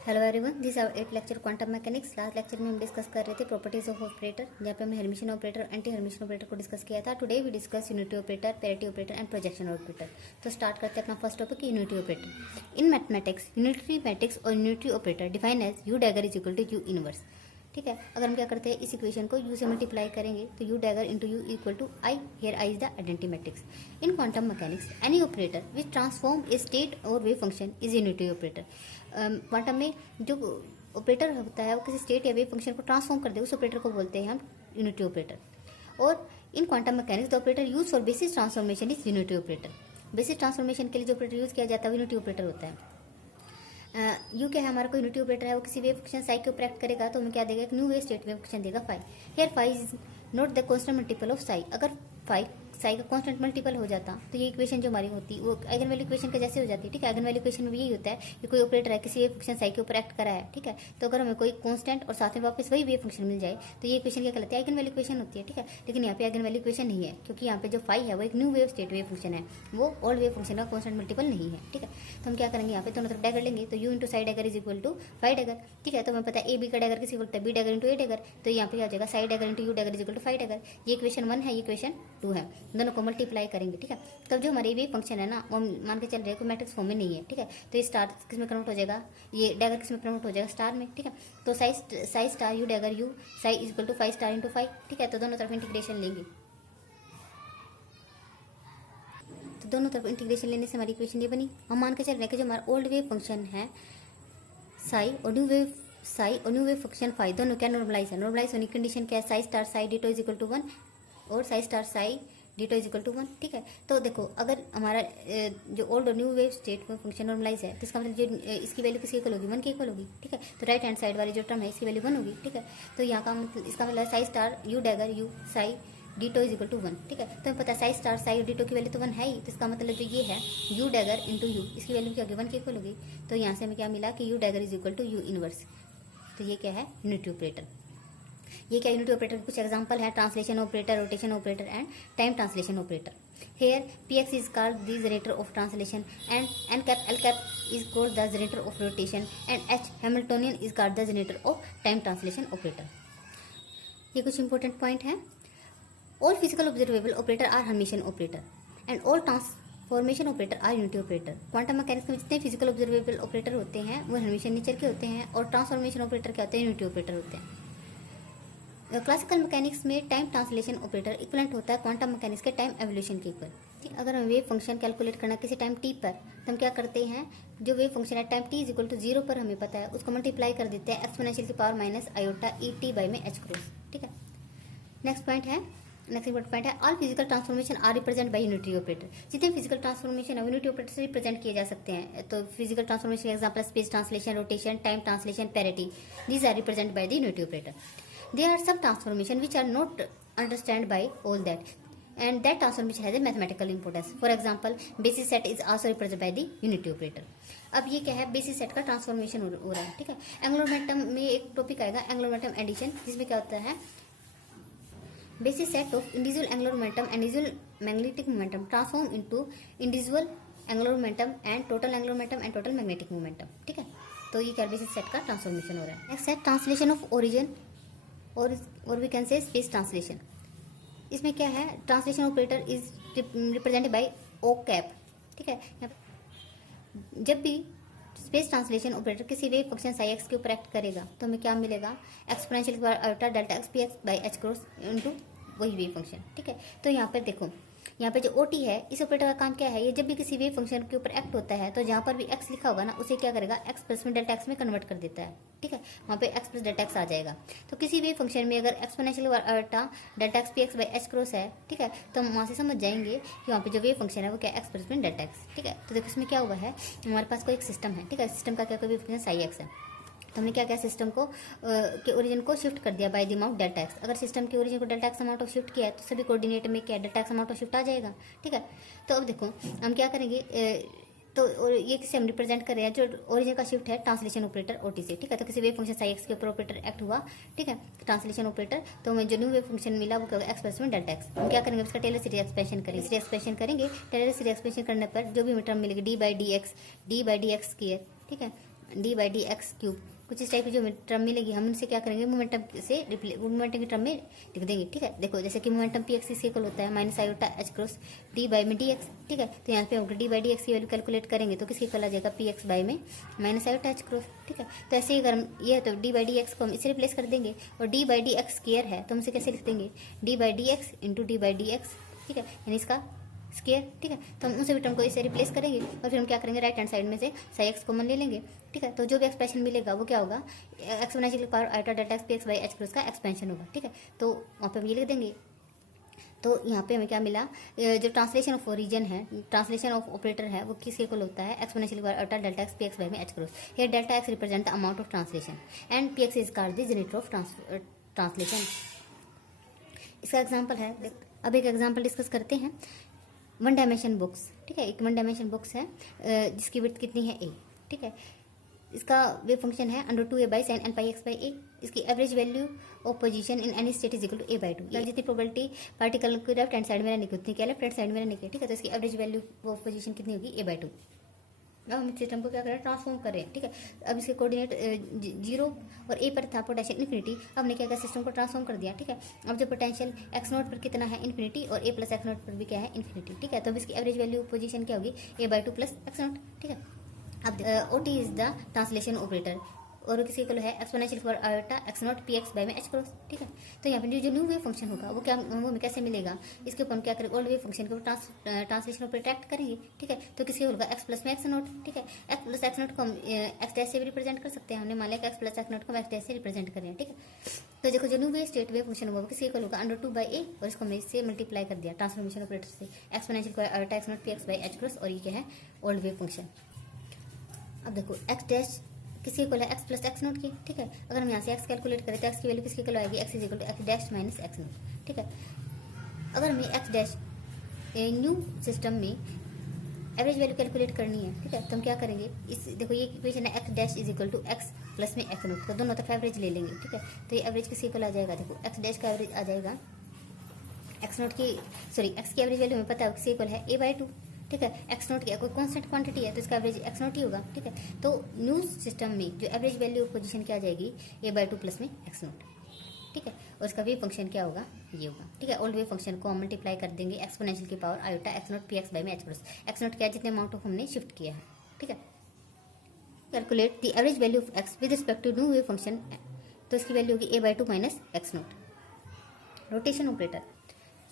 Hello everyone, this our 8th lecture quantum mechanics. Last lecture में हम discuss कर रहे थे प्रॉपर्टीज ऑफ ऑपरेटर, जहाँ पे हमने hermitian operator, anti hermitian operator को डिस्कस किया था। Today we discuss unity operator, parity operator and projection operator. तो स्टार्ट करते हैं अपना first topic, unity operator. In mathematics unitary matrix और unitary operator define as U dagger is equal to U inverse. ठीक है, अगर हम क्या करते हैं, इस इक्वेशन को यू से मल्टीप्लाई करेंगे तो U dagger into U equal to I. Here I is the identity matrix. In quantum mechanics any operator which transform a state और wave function is unity operator. Quantum में जो operator होता है वो किसी स्टेट या वेव फंक्शन को transform कर दे, उस ऑपरेटर को बोलते हैं हम यूनिटी ऑपरेटर। और इन quantum mechanics the operator use for basis transformation is unity operator. Basis transformation के लिए जो ऑपरेटर यूज किया जाता है वो यूनिटी ऑपरेटर होता है। यू क्या है, हमारा कोई यूनिटी ऑपरेटर है, वो किसी वेव फंक्शन साई के ऊपर एक्ट करेगा तो हमें क्या देगा, एक new wave state wave function देगा phi. Here phi is not the constant multiple of psi. अगर फाई साई का कांस्टेंट मल्टीपल हो जाता तो ये इक्वेशन जो हमारी होती वो आइगन वैल्यू इक्वेशन के जैसे हो जाती है। ठीक है, आइगन वैल्यू इक्वेशन में भी यही होता है कि कोई ऑपरेटर है, किसी वेव फंक्शन साई के ऊपर एक्ट करा है। ठीक है, तो अगर हमें कोई कांस्टेंट और साथ में वापस वही वेव फंक्शन मिल जाए तो ये इक्वेशन क्या कहलाती है, आइगन वैल्यू इक्वेशन होती है। ठीक है, लेकिन यहाँ पे आइगन वैल्यू इक्वेशन नहीं है, क्योंकि यहाँ पे जो फाई है वो एक new wave state wave function है, वो ओल्ड वेव फंक्शन का कांस्टेंट मल्टीपल नहीं है। ठीक है, तो हम क्या करेंगे, यहाँ पे दोनों तरफ डैगर लेंगे तो U into psi dagger is equal to phi dagger. ठीक है, तो हमें पता है ए बी का डैगर किसी को B dagger into A dagger, तो यहाँ पे क्या हो जाएगा, psi dagger into U dagger is equal to phi dagger. ये इक्वेशन 1 है, ये इक्वेशन 2 है, दोनों को मल्टीप्लाई करेंगे। ठीक है, तब जो हमारी वेव फंक्शन है ना वो मान के चल रहे हैं कोई मैट्रिक्स फॉर्म में नहीं है। ठीक है, तो ये स्टार किस में कन्वर्ट हो जाएगा, ये डैगर किस में कन्वर्ट हो जाएगा, स्टार में। ठीक है, तो psi star U dagger U psi is equal to phi star into phi. ठीक है, तो दोनों तरफ इंटीग्रेशन लेंगे, तो दोनों तरफ इंटीग्रेशन लेने से हमारी इक्वेशन ये बनी। हम मान के चल रहे हैं कि जो हमारा ओल्ड वेव फंक्शन है साई और न्यू वेव फंक्शन फाई, दोनों क्या नॉर्मलाइज है। नॉर्मलाइज होने की कंडीशन क्या है, psi star psi ditto is equal to 1 और psi star psi ditto is equal to 1। ठीक है, तो देखो अगर हमारा जो ओल्ड और न्यू वेव स्टेट में फंक्शन नॉर्मलाइज है तो इसका मतलब जो इसकी वैल्यू किसकी इक्वल होगी, 1 की इक्वल होगी। ठीक है, तो राइट हैंड साइड वाली जो टर्म है इसकी वैल्यू 1 होगी। ठीक है, तो यहाँ का मतलब इसका मतलब psi star U dagger U psi ditto is equal to 1। ठीक है, तो हमें पता है साई स्टार साई डिटो की वैल्यू तो 1 है ही, तो इसका मतलब जो ये है यू डैगर इंटू यू, इसकी वैल्यू क्या होगी, 1 की इक्वल होगी। तो यहाँ से हमें क्या मिला कि U dagger is equal to U inverse. तो ये क्या है, यूनिटी ऑपरेटर। ये क्या यूनिटी ऑपरेटर के कुछ एग्जांपल है, translation operator, rotation operator and time translation operator. Here px is called the generator of translation and n cap l cap is called the generator of rotation and h Hamiltonian is called the generator of time translation operator। ये कुछ important point है। All physical observable operator are Hermitian operator and all transformation operator are unity operator। Quantum mechanics में जितने physical observable operator होते हैं वो Hermitian nature के होते हैं और ट्रांसफॉर्मेशन ऑपरेटर क्या होते हैं, यूनिटी ऑपरेटर होते हैं। क्लासिकल मैकेनिक्स में टाइम ट्रांसलेशन ऑपरेटर इक्वलेंट होता है क्वांटम मैकेनिक्स के टाइम एवोल्यूशन के इक्वल। ठीक, अगर हम वेव फंक्शन कैलकुलेट करना किसी टाइम टी पर तो हम क्या करते हैं, जो वेव फंक्शन है time T is equal to 0 पर हमें पता है उसको मल्टीप्लाई कर देते हैं एक्सपोनेंशियल की power minus iota E T by में एच क्रॉस। ठीक है, नेक्स्ट पॉइंट है, नेक्स्ट इंपॉर्टेंट पॉइंट है, all physical transformation are represent by unity operator. जितने फिजिकल ट्रांसफॉर्मेशन है यूनिटी ऑपरेटर से रिप्रेजेंट किए जा सकते हैं। तो physical transformation example space translation, rotation, time translation, parity, these are represent by the unity operator. There are some transformation which are not understood by all that and that transformation has a mathematical importance. For example, basis set is also represented by the unity operator। अब ये क्या है, basis set का transformation हो रहा है। ठीक है, एंगुलर मोमेंटम में एक टॉपिक आएगा एंगुलर मोमेंटम एडिशन, जिसमें क्या होता है, basis set of individual angular momentum and individual magnetic momentum transform into individual angular momentum and total angular momentum and total magnetic momentum. ठीक है, तो ये क्या बेसिस सेट का ट्रांसफॉर्मेशन हो रहा है। नेक्स्ट है ट्रांसलेशन ऑफ ओरिजिन और we can say space translation. इसमें क्या है, translation operator is represented by O cap. ठीक है, जब भी स्पेस ट्रांसलेशन ऑपरेटर किसी वेव फंक्शन साई एक्स के ऊपर एक्ट करेगा तो हमें क्या मिलेगा, exponential iota delta x P x by H cross into वही वेव फंक्शन। ठीक है, तो यहाँ पर देखो, यहाँ पे जो ओ टी है इस ऑपरेटर का काम क्या है, ये जब भी किसी वेव फंक्शन के ऊपर एक्ट होता है तो जहाँ पर भी एक्स लिखा होगा ना उसे क्या करेगा, एक्स प्लस में डेल्टा एक्स में कन्वर्ट कर देता है। ठीक है, वहाँ पे एक्स प्लस डेल्टा एक्स आ जाएगा। तो किसी वेव फंक्शन में अगर exponential iota delta x P x by H cross है, ठीक है, तो हम वहाँ से समझ जाएंगे कि वहाँ पे जो वेव फंक्शन है वो क्या, एक्स प्लस में डेल्टा एक्स। ठीक है, तो देखो इसमें क्या हुआ है, हमारे पास कोई एक सिस्टम है। ठीक है, सिस्टम का क्या कोई वेव फंक्शन साई एक्स है, तो हमने क्या किया, सिस्टम को के ओरिजिन को शिफ्ट कर दिया by the amount delta x. अगर सिस्टम के ओरिजिन को delta x amount of shift किया है तो सभी कोऑर्डिनेट में क्या delta x amount of shift आ जाएगा। ठीक है, तो अब देखो हम क्या करेंगे, तो ये किसे हम रिप्रेजेंट कर रहे हैं, जो ओरिजिन का शिफ्ट है ट्रांसलेशन ऑपरेटर ओटी से। ठीक है, तो किसी वेव फंक्शन साई एक्स के ऊपर ऑपरेटर एक्ट हुआ। ठीक है, ट्रांसलेशन ऑपरेटर, तो हमें जो न्यू वेव फंक्शन मिला वो क्या होगा, एक्स प्लस में डेल्टा एक्स। हम क्या करेंगे, उसका टेलर सीरीज एक्सपेंशन करेंगे। सीरीज एक्सपेंशन करेंगे, टेलर सीरीज एक्सपेंशन करने पर जो भी टर्म मिलेगी डी बाई डी एक्स की है। ठीक है, D by D x cube, कुछ इस टाइप की जो टर्म मिलेगी हम उनसे क्या करेंगे, मोमेंटम से मोमेंटम की टर्म में लिख देंगे। ठीक है, देखो जैसे कि मोमेंटम पी एक्स इक्वल होता है minus iota H cross D by में डी एक्स। ठीक है, तो यहाँ पे हम डी बाई डी एक्स की वैल्यू कैलकुलेट करेंगे तो किसकी इक्वल आ जाएगा, पी एक्स बाई में माइनस आयोटा एच क्रॉस। ठीक है, तो ऐसे ही अगर हम ये है तो डी बाई डी एक्स को हम इससे रिप्लेस कर देंगे, और D by D x square है तो हम इसे कैसे लिख देंगे, D by D x into D by D x. ठीक है, यानी इसका स्क्वायर। ठीक है, तो हम उनसे भी टर्म को इससे रिप्लेस करेंगे और फिर हम क्या करेंगे, राइट हैंड साइड में से साई एक्स कॉमन ले लेंगे। ठीक है, तो जो भी एक्सप्रेशन मिलेगा वो क्या होगा, exponential power iota delta x P x by H cross का एक्सपेंशन होगा। ठीक है, तो वहाँ पे हम ये लिख देंगे। तो यहाँ पे हमें क्या मिला, जो ट्रांसलेशन ऑफ ओरिजिन है, ट्रांसलेशन ऑफ ऑपरेटर है, वो किसके इक्वल होता है, exponential power iota delta x P x by में H cross. Here delta x represent the amount of translation and p x is called the generator of translation. इसका example है, अब एक एग्जाम्पल डिस्कस करते हैं। One dimension box. ठीक है, एक वन डायमेंशन बॉक्स है जिसकी विड्थ कितनी है ए। ठीक है, इसका वेव फंक्शन है under two a by sine n pi x by a. इसकी average value of position in any state is equal to a by two. जितनी प्रोबेबिलिटी पार्टिकल को लेफ्ट हैंड साइड में रहने की उतनी क्या लेफ्ट हैंड साइड में रहने की। ठीक है, तो इसकी एवरेज वैल्यू ऑफ पोजीशन कितनी होगी, ए बाई टू। अब हम सिस्टम को क्या कर रहे हैं, ट्रांसफॉर्म कर रहे हैं। ठीक है, अब इसके कोऑर्डिनेट 0 और ए पर था पोटेंशियल इन्फिनिटी। अब हमने क्या किया, सिस्टम को ट्रांसफॉर्म कर दिया। ठीक है, अब जो पोटेंशियल एक्स नोट पर कितना है, इन्फिनिटी, और ए प्लस एक्स नोट पर भी क्या है, इन्फिनिटी। ठीक है, तो अब इसकी एवरेज वैल्यू पोजीशन क्या होगी, a by two plus x naught. ठीक है, अब O T is the translation operator और किसी को है exponential for iota x naught p x by में एच क्रॉस। ठीक है, तो यहाँ पे जो न्यू वेव फंक्शन होगा वो क्या, वो हमें कैसे मिलेगा, इसके ऊपर हम क्या करेंगे, ओल्ड वेव फंक्शन के ऊपर ट्रांसलेशन ऑपरेटर एक्ट करेंगे। ठीक है, तो किसी होगा एक्स प्लस में एक्स नॉट। ठीक है, एक्स प्लस एक्स नॉट को हम एक्स डैश से भी रिप्रेजेंट कर सकते हैं। हमने मान लिया कि एक्स प्लस एक्स नॉट को हम एक्स डैश से रिप्रेजेंट करें। ठीक है, तो देखो जो new wave state wave function होगा वो किसी होगा अंडर टू बाई ए, और इसको हमने इससे मल्टीप्लाई कर दिया ट्रांसफॉर्मेशन ऑपरेटर से, exponential for iota x naught p x by H cross, और ये क्या है, ओल्ड वेव फंक्शन। अब देखो एक्स डैश किसी इक्वल है एक्स प्लस एक्स नोट की। ठीक है, अगर हम यहाँ से एक्स कैलकुलेट करें तो एक्स की वैल्यू किसकी इक्वल आएगी, x is equal to x dash minus x naught. ठीक है, अगर हमें एक्स डैश न्यू सिस्टम में एवरेज वैल्यू कैलकुलेट करनी है। ठीक है, तो हम क्या करेंगे, इस देखो ये इक्वेशन है x dash is equal to x plus में एक्स नोट, तो दोनों तरफ एवरेज ले लेंगे। ठीक है, तो ये एवरेज किसी इक्वल आ जाएगा, देखो एक्स डैश का एवरेज आ जाएगा एक्स नोट की, सॉरी एक्स की एवरेज वैल्यू हमें पता है किसी इक्वल है ए बाई टू। ठीक है, एक्स नोट की कोई कॉन्स्टेंट क्वांटिटी है तो इसका एवरेज एक्स नोट ही होगा। ठीक है, तो न्यू सिस्टम में जो एवरेज वैल्यू ऑफ पोजीशन क्या आ जाएगी, ए बाई टू प्लस में एक्स नोट। ठीक है, और इसका वेव फंक्शन क्या होगा, ये होगा। ठीक है, ओल्ड वेव फंक्शन को हम मल्टीप्लाई कर देंगे एक्सपोनेंशियल की power iota x note P x by में एच क्रॉस। एक्स नोट क्या है, जितने अमाउंट ऑफ हमने शिफ्ट किया है। ठीक है, calculate the average value of x with respect to new wave function, तो इसकी वैल्यू होगी a by two minus x naught. Rotation operator.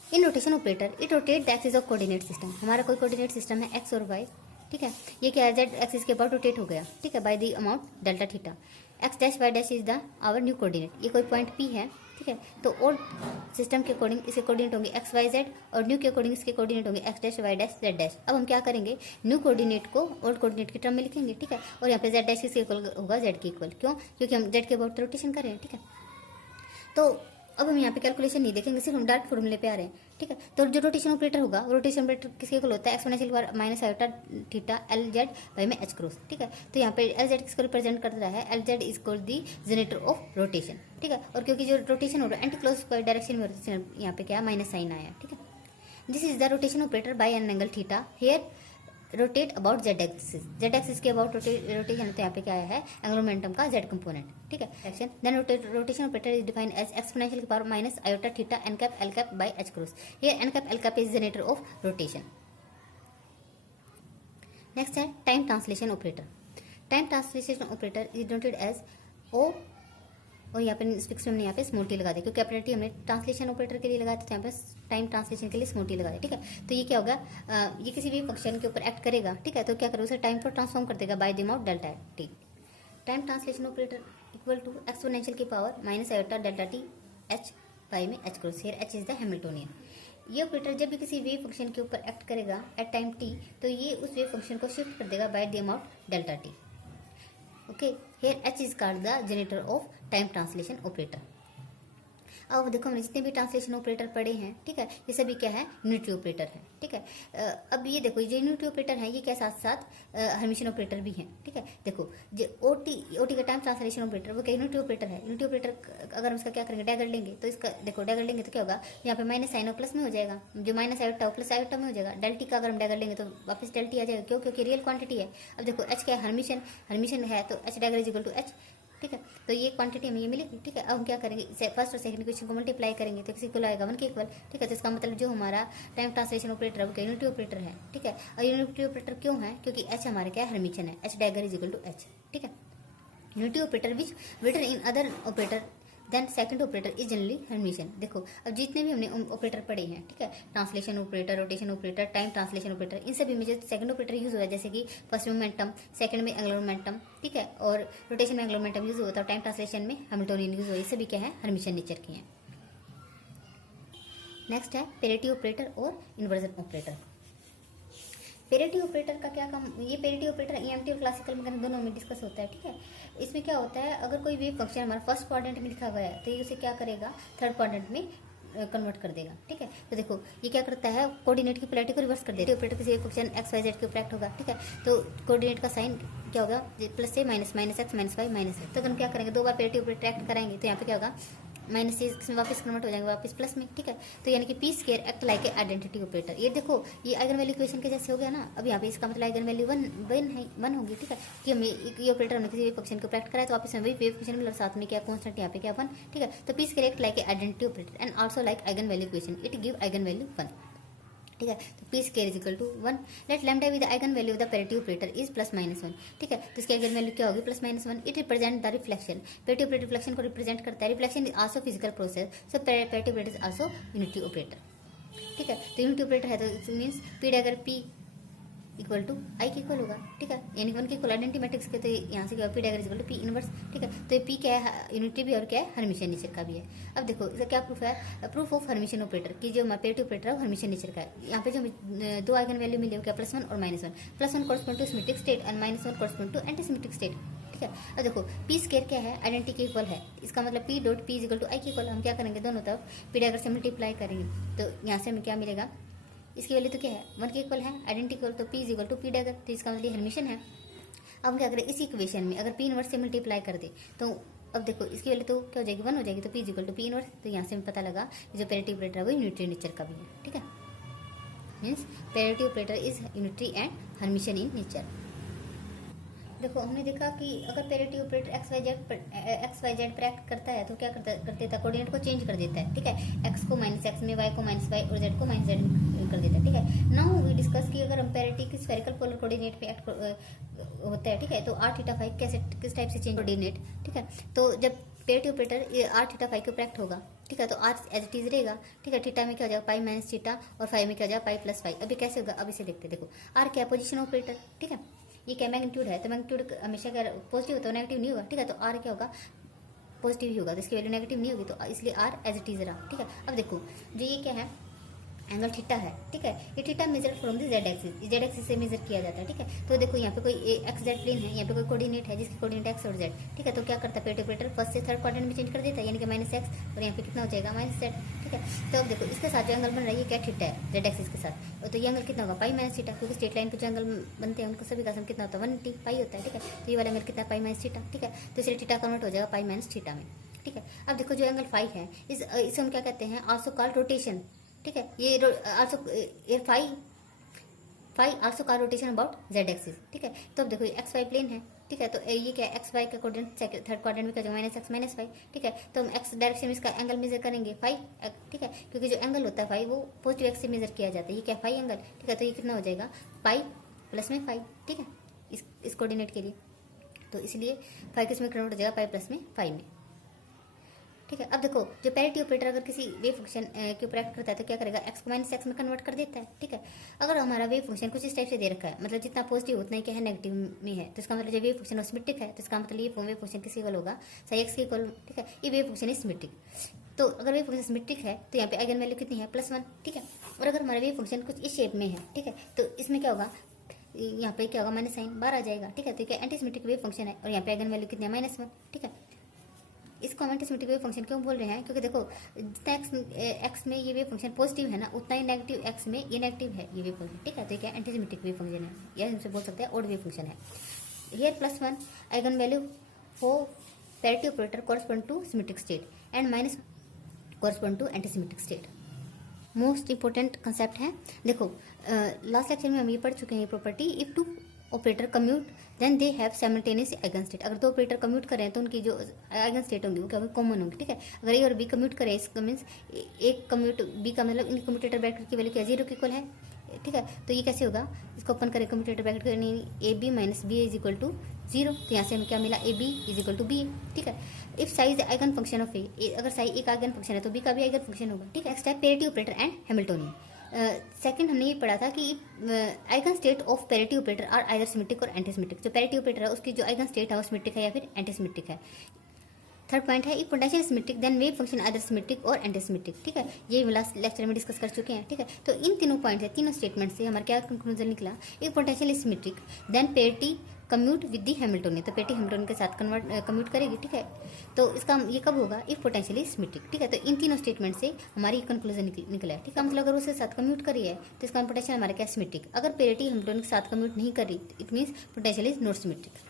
In rotation operator it rotate the axis of coordinate system. हमारा कोई कोऑर्डिनेट सिस्टम है x और y. ठीक है, ये क्या है, जेड एक्सिस के अबाउट रोटेट हो गया। ठीक है, by the amount delta theta. X dash y dash is the our new coordinate. ये कोई पॉइंट पी है। ठीक है, तो ओल्ड सिस्टम के अकॉर्डिंग इसके कोऑर्डिनेट होंगे एक्स वाई जेड, और न्यू के अकॉर्डिंग इसके कोऑर्डिनेट होंगे x dash y dash z dash. अब हम क्या करेंगे, न्यू कोऑर्डिनेट को ओल्ड कोऑर्डिनेट की टर्म में लिखेंगे। ठीक है, और यहाँ पे जेड डैश किसके इक्वल होगा, जेड के इक्वल। क्यों, क्योंकि हम जेड के अबाउट रोटेशन कर रहे हैं। ठीक है, तो अब हम यहाँ पे कैलकुलेशन नहीं देखेंगे, सिर्फ हम डायरेक्ट फॉर्मूले पे आ रहे हैं। ठीक है, तो जो रोटेशन ऑपरेटर होगा वो रोटेशन ऑपरेटर किसके इक्वल होता है, exponential power minus iota theta L Z by में एच क्रॉस। ठीक है, तो यहाँ पे एल जेड किसको रिप्रेजेंट कर रहा है, L Z is called the generator of rotation. ठीक है, और क्योंकि जो रोटेशन हो रहा है एंटी क्लॉक डायरेक्शन में यहाँ पे क्या माइनस साइन आया। ठीक है, this is the rotation operator by an angle theta. Here rotate about z axis, z axis के अबाउट रोटेशन, तो यहाँ पे क्या आया है, एंगुलर मोमेंटम का जेड कंपोनेंट। ठीक है, action then rotation operator is defined as exponential की power minus iota theta n cap l cap by h cross. Here n cap l cap is generator of rotation. Next है time translation operator. Time translation operator is denoted as O, और यहाँ पे fix हमने यहाँ पे small T लगा दिया, क्योंकि कैपिटल टी हमने ट्रांसलेशन ऑपरेटर के लिए लगाया था, यहाँ पे टाइम ट्रांसलेशन के लिए स्मॉल टी लगा दिया। ठीक है, तो ये क्या होगा, ये किसी भी फंक्शन के ऊपर एक्ट करेगा। ठीक है, तो क्या करेगा, उसे टाइम को ट्रांसफॉर्म कर देगा by the amount delta t. Time translation operator equal to exponential की power minus iota delta t h by में H cross. Here h is the Hamiltonian. ये ऑपरेटर जब भी किसी वेव फंक्शन के ऊपर एक्ट करेगा एट टाइम टी, तो ये उस वेव फंक्शन को शिफ्ट कर देगा by the amount delta T. Okay, here h is called the generator of time translation operator. अब देखो हमने जितने भी ट्रांसलेशन ऑपरेटर पढ़े हैं, ठीक है, ये सभी क्या है, यूनिटरी ऑपरेटर है, ठीक है। अब ये देखो जो यूनिटरी ऑपरेटर है ये क्या साथ साथ हर्मिशन ऑपरेटर भी है, ठीक है। देखो जो ओटी का टाइम ट्रांसलेशन ऑपरेटर वो क्या यूनिटरी ऑपरेटर है। यूनिटरी ऑपरेटर अगर हम इसका क्या करेंगे, डैगर लेंगे, तो इसका देखो डैगर लेंगे तो क्या होगा, यहाँ पे माइनस साइन और प्लस में हो जाएगा, जो माइनस आयोटा प्लस आयोटा में हो जाएगा। डेल्टी का अगर हम डैगर लेंगे तो वापस डेल्टी आ जाएगा, क्यों, क्योंकि रियल क्वांटिटी है। अब देखो एच क्या है, हर्मिशन है, तो H dagger is equal to H, ठीक है। तो ये क्वांटिटी हमें ये मिलेगी, ठीक है। अब हम क्या करेंगे, फर्स्ट और सेकंड क्वेश्चन को मल्टीप्लाई करेंगे तो किसी को आएगा 1 के इक्वल, ठीक है। तो इसका मतलब जो हमारा टाइम ट्रांसलेशन ऑपरेटर है वो यूनिटरी ऑपरेटर है, ठीक है। और यूनिटरी ऑपरेटर क्यों है, क्योंकि एच हमारे क्या है, हर्मिशन है, H dagger is equal to H, ठीक है। Unitary operator which written in other operator then second operator is generally Hermitian. देखो अब जितने भी हमने ऑपरेटर पढ़े हैं, ठीक है, translation operator, rotation operator, time translation operator, इन सभी में जो सेकंड ऑपरेटर यूज हुआ है, जैसे कि फर्स्ट में मोमेंटम, सेकंड में एंगुलर मोमेंटम, ठीक है, और रोटेशन में एंगुलर मोमेंटम यूज होता है, टाइम ट्रांसलेशन में हैमिल्टोनियन यूज हुआ है, ये सभी क्या है, हर्मिशन नेचर के हैं। नेक्स्ट है पेरिटी ऑपरेटर और इन्वर्जन ऑपरेटर। पेरिटी ऑपरेटर का क्या काम, ये पेरिटी ऑपरेटर ईएमटी और क्लासिकल मैकेनिक्स दोनों में डिस्कस होता है, ठीक है। इसमें क्या होता है, अगर कोई वेव फंक्शन हमारा फर्स्ट क्वाड्रेंट में लिखा गया है तो ये उसे क्या करेगा, थर्ड क्वाड्रेंट में कन्वर्ट कर देगा, ठीक है। तो देखो ये क्या करता है, कोऑर्डिनेट की पोलैरिटी को रिवर्स कर देगा। ऑपरेटर किसी wave function x y z के ऊपर एक्ट होगा, ठीक है, तो कोऑर्डिनेट का साइन क्या होगा, प्लस से minus, minus x minus y minus x. तो अगर हम क्या करेंगे, दो बार पेरिटी ऑपरेटर एक्ट कराएंगे तो यहाँ पे क्या होगा, माइनस से इसमें वापस कन्वर्ट हो जाएंगे वापस प्लस में, ठीक है। तो यानी कि P square act like a identity operator. ये देखो ये आइगन वैल्यू इक्वेशन के जैसे हो गया ना। अब यहाँ पे इसका मतलब आइगन वैल्यू वन होगी, ठीक है, कि हमें ये ऑपरेटर हमने किसी वेव फंक्शन को प्रैक्ट कराया तो वापस हमें वेव फंक्शन मिला, साथ में क्या कांस्टेंट यहाँ पे क्या 1, ठीक है। तो P square act like a identity operator and also like eigen value equation, it give eigen value 1, ठीक है। तो P square is equal to 1। Let lambda with eigen value of the parity operator is plus minus 1, ठीक है। तो इसकी eigen value क्या होगी, plus minus 1। It represent the reflection, parity operator reflection को रिप्रेजेंट करता है। Reflection is also physical process, so parity operator is also unity operator, ठीक है। तो यूनिटी ऑपरेटर है तो it means p dagger p equal to I के equal होगा, ठीक है, यानी 1 के इक्वल आइडेंटिटी मैट्रिक्स के, तो यहाँ से क्या P dagger equal to P inverse, ठीक है। तो ये पी क्या है, यूनिटी भी और क्या है, हर्मिशन नेचर का भी है। अब देखो इसका क्या प्रूफ है, प्रूफ ऑफ हर्मिशन ऑपरेटर की जो पेरिटी ऑपरेटर है वो हर्मिशन नेचर का है। यहाँ पे जो दो आइगन वैल्यू मिले क्या, +1 और -1। +1 correspond to symmetric state and -1 correspond to anti symmetric state, ठीक है। अब देखो पी स्क्वायर क्या है, आइडेंटिटी के इक्वल है, इसका मतलब p dot p is equal to I के इक्वल। हम क्या करेंगे, दोनों तरफ पी डैगर से मल्टीप्लाई करेंगे तो यहाँ से हमें क्या मिलेगा, इसकी वैल्यू तो क्या है 1 के इक्वल है, आइडेंटिटी इक्वल, तो P is equal to P dagger, तो इसका मतलब हर्मिशन है। अब हम क्या करें, इसी इक्वेशन में अगर पी इनवर्स से मल्टीप्लाई कर दे तो अब देखो इसकी वैल्यू तो क्या हो जाएगी, 1 हो जाएगी, तो P is equal to P inverse. तो यहाँ से हमें पता लगा जो पेरिटी ऑपरेटर है वो यूनिटरी नेचर का भी है, ठीक है। Means parity operator is unitary and hermitian in nature. देखो हमने देखा कि अगर parity operator x y z पर एक्ट करता है तो क्या कर देता है, कोऑर्डिनेट को चेंज कर देता है, ठीक है। एक्स को -x में, वाई को -y और जेड को -z में कर देता है, ठीक है। नाउ वी डिस्कस कि अगर हम पेरिटी की स्फेरिकल पोलर कोऑर्डिनेट पे एक्ट होता है, ठीक है, तो r थीटा फाई कैसे किस टाइप से चेंज कोऑर्डिनेट, ठीक है। तो जब parity operator r theta phi के ऊपर एक्ट होगा, ठीक है, तो r एज इट इज रहेगा, ठीक है। थीटा में क्या हो जाएगा, पाई माइनस थीटा, और फाई में क्या हो जाएगा, पाई प्लस फाई। अभी कैसे होगा, अब इसे देखते, देखो r क्या पोजिशन ऑपरेटर, ठीक है, ये क्या मैग्नीट्यूड है, तो मैग्नीट्यूड हमेशा क्या पॉजिटिव होता है, नेगेटिव नहीं होगा, ठीक है। तो r क्या होगा, पॉजिटिव ही होगा, तो इसकी वैल्यू नेगेटिव नहीं होगी, तो इसलिए r एज इट इज रहा, ठीक है। अब देखो जो ये क्या है, एंगल थीटा है, ठीक है, ये theta measure from the Z axis से मेजर किया जाता है, ठीक है। तो देखो यहाँ पे कोई एक्स जेड प्लेन है, यहाँ पे कोई कोऑर्डिनेट है जिसकी कोऑर्डिनेट एक्स और जेड, ठीक है। तो क्या करता है पेरिटी ऑपरेटर, फर्स्ट से थर्ड क्वाड्रेंट में चेंज कर देता है, यानी कि -x, और यहाँ पे कितना हो जाएगा -z, ठीक है। तो अब देखो इसके साथ जो एंगल बन रहा है ये क्या, थीटा है, जेड एक्सिस के साथ, तो ये एंगल कितना होगा, पाई माइनस थीटा, क्योंकि स्ट्रेट लाइन पे जो एंगल बनते हैं उनको सभी का सम कितना होता है, 1 पाई होता है, ठीक है। तो ये वाला एंगल कितना है, पाई माइनस थीटा, ठीक है। तो इसलिए थीटा कन्वर्ट हो जाएगा पाई माइनस थीटा में, ठीक है। अब देखो जो एंगल फाई है इसे हम क्या कहते हैं, आल्सो कॉल्ड रोटेशन, ठीक है। ये आल्सो ये phi also called rotation about z axis, ठीक है। तो अब देखो एक्स वाई प्लेन है, ठीक है, तो ये क्या एक्स वाई का कोऑर्डिनेट थर्ड क्वाड्रेंट में क्या जो -x -y, ठीक है। तो हम एक्स डायरेक्शन में इसका एंगल मेजर करेंगे फाई, ठीक है, क्योंकि जो एंगल होता है फाई वो पॉजिटिव एक्स से मेजर किया जाता है, ये क्या फाई एंगल, ठीक है। तो ये कितना हो जाएगा, पाई प्लस में फाई, ठीक है, इस कोऑर्डिनेट के लिए। तो इसलिए फाई किस में कन्वर्ट हो जाएगा, पाई प्लस में फाई में, ठीक है। अब देखो जो पेरिटी ऑपरेटर अगर किसी वेव फंक्शन के ऊपर एक्ट करता है तो क्या करेगा, x को -x में कन्वर्ट कर देता है, ठीक है। अगर हमारा वेव फंक्शन कुछ इस टाइप से दे रखा है, मतलब जितना पॉजिटिव उतना ही क्या है नेगेटिव में है, तो इसका मतलब जो वेव फंक्शन सिमेट्रिक है, तो इसका मतलब ये वेव फंक्शन किसी इक्वल होगा, साई x के इक्वल, ठीक है। ये वेव फंक्शन इज सिमेट्रिक। तो अगर वेव फंक्शन सिमेट्रिक है तो यहाँ पे आइगन वैल्यू कितनी है, +1, ठीक है। और अगर हमारा वेव फंक्शन कुछ इस शेप में है, ठीक है, तो इसमें क्या होगा, यहाँ पे क्या होगा, माइनस साइन बाहर आ जाएगा, ठीक है। तो क्या एंटी सिमेट्रिक वेव फंक्शन है और यहाँ पे आइगन वैल्यू कितनी है, -1, ठीक है। इसको हम एंटीसिमेट्रिक वेव फंक्शन क्यों बोल रहे हैं, क्योंकि देखो जितना एक्स में ये वेव फंक्शन पॉजिटिव है ना, उतना ही नेगेटिव एक्स में ये नेगेटिव है ये वेव फंक्शन, ठीक है। तो ये क्या एंटीसिमेट्रिक वेव फंक्शन है, या हमसे बोल सकते हैं ऑड वेव फंक्शन है। Here +1 eigen value for parity operator correspond to symmetric state and minus correspond to antisymmetric state. Most important concept है। देखो लास्ट लेक्चर में हम ये पढ़ चुके हैं ये property, if two operator commute then they have simultaneous eigen state. अगर दो ऑपरेटर कम्यूट करें तो उनकी जो आइगन स्टेट होंगी वो क्या कॉमन होंगी, ठीक है। अगर ए और बी कम्यूट करें, इसका मीन्स एक कम्यूट बी का मतलब इन कम्यूटेटर ब्रैकेट की वैल्यू क्या 0 के इक्वल है, ठीक है। तो ये कैसे होगा, इसको ओपन करें कम्यूटेटर ब्रैकेट करनी a b minus b is equal to 0, तो यहाँ से हमें क्या मिला a b is equal to b, ठीक है। If psi is eigen function of a, अगर साई एक आइगन फंक्शन है तो बी का भी आइगन फंक्शन होगा, ठीक है। नेक्स्ट है parity operator and Hamiltonian. Second हमने ये पढ़ा था कि eigen state of parity operator are either symmetric और एंटीसिमेट्रिक। जो पैरिटी ऑपरेटर है उसकी जो आइगन स्टेट है वो सिमेट्रिक है या फिर एंटीसिमेट्रिक है। थर्ड पॉइंट है if potential symmetric then wave function either symmetric और एंटीसिमेट्रिक, ठीक है। ये लास्ट लेक्चर में डिस्कस कर चुके हैं, ठीक है। तो इन तीनों पॉइंट है, तीनों स्टेटमेंट से हमारा क्या कंक्लूजन निकला, if potential is symmetric then parity commute with the Hamiltonian, तो पैरिटी हैमिल्टोनियन के साथ कम्यूट करेगी, ठीक है। तो इसका ये कब होगा, इफ पोटेंशियल इज सिमेट्रिक, ठीक है। तो इन तीनों स्टेटमेंट से हमारी कंक्लूजन निकला है, ठीक है। मतलब अगर उसके साथ कम्यूट करी है तो इसका पोटेंशियल हमारा क्या सिमेट्रिक। अगर पैरिटी हैमिल्टोनियन के साथ कम्यूट नहीं करी it means potential is not symmetric.